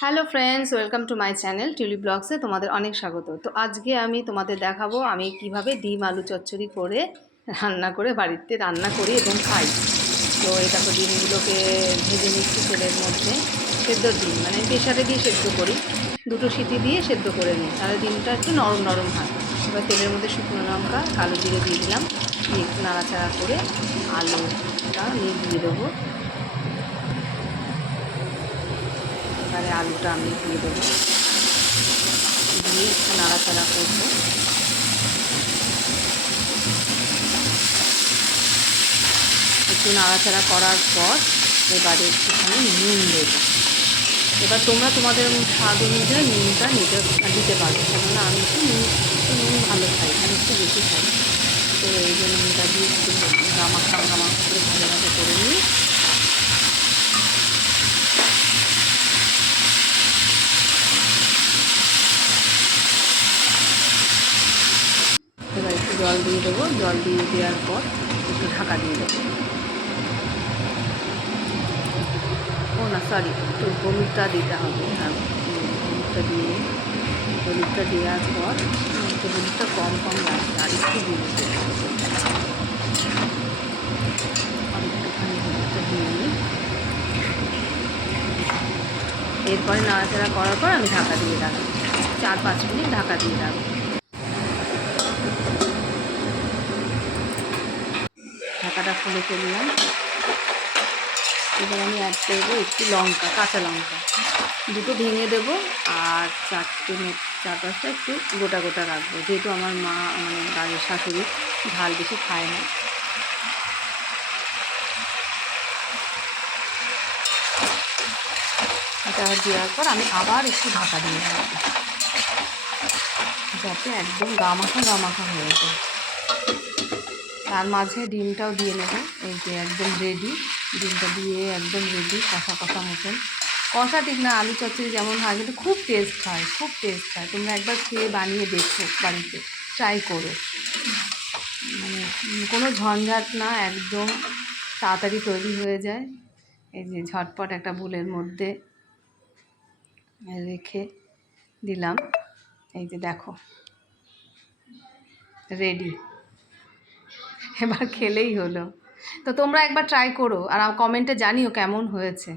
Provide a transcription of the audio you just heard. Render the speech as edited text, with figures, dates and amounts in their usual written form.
Hello friends, welcome to my channel টিউলি ব্লগসে তোমাদের অনেক স্বাগত। তো আজকে আমি তোমাদের দেখাবো আমি কিভাবে ডিম আলু চচ্চড়ি করে বাড়িতে রান্না করি এবং খাই। তো এই দেখো, ডিমগুলোকে ভেজে নিচ্ছি তেলের মধ্যে। সেদ্ধ ডিম মানে প্রেশারে দিয়ে সেদ্ধ করি, দুটো সিটি দিয়ে সেদ্ধ করে নিই, তাহলে ডিমটা একটু নরম নরম হয়। এবার তেলের মধ্যে শুকনো লঙ্কা, কালো জিরে দিয়ে দিলাম, দিয়ে একটু নাড়াচাড়া করে আলুটা দিয়ে দেবো। এবারে আলুটা আমি দিয়ে দেবো, দিয়ে একটু নাড়াচাড়া করবো। একটু নাড়াচাড়া করার পর এবারে একটুখানি নুন দেবো। এবার তোমরা তোমাদের স্বাদ অনুযায়ী নুনটা দিতে পারো, কেননা আমি একটু নুন ভালো খাই, আমি একটু বেশি খাই। তো এই জন্য নুনটা দিয়ে একটু গামাখা করে ভালোভাবে করে নিই। এবার একটু জল দিয়ে দেবো, জল দিয়ে দেওয়ার পর একটু ঢাকা দিয়ে দেবো। ও না, সরি, একটু হলুদটা দিতে হবে। হলুদটা দেওয়ার পর একটু হলুদটা কম কম লাগছে, আর একটু দিয়ে দিতে হবে। অনেকটাখানি হলুদটা দিয়ে নিই। এরপরে নাড়াচাড়া করার পর আমি ঢাকা দিয়ে রাখবো, 4-5 মিনিট ঢাকা দিয়ে রাখবো। ঢাকাটা খুলে ফেললাম। এবার আমি অ্যাড করবো একটু লঙ্কা, কাঁচা লঙ্কা দুটো ভেঙে দেবো, আর 4-5টা একটু গোটা গোটা রাখবো, যেহেতু আমার মা মানে বাড়ির শাশুড়ি ঝাল বেশি খায় না। এটা দেওয়ার পর আমি আবার একটু ঢাকা দিয়ে রাখবো, যাতে একদম গামাখা হয়ে যায়। তার মাঝে ডিমটাও দিয়ে নেব। এই যে একদম রেডি, ডিমটা দিয়ে একদম রেডি, কষা কষা মতন। কষা ঠিক না, আলু চচ্চড়ি যেমন হয় কিন্তু খুব টেস্ট হয়, খুব টেস্ট হয়। তোমরা একবার খেয়ে বানিয়ে দেখো, বাড়িতে ট্রাই করো। মানে কোনো ঝঞ্ঝাট না, একদম তাড়াতাড়ি তৈরি হয়ে যায়। এই যে ঝটপট একটা বুলের মধ্যে রেখে দিলাম, এই যে দেখো রেডি। এবার খেলেই হলো। তো তোমরা একবার ট্রাই করো আর কমেন্টে জানিও কেমন হয়েছে।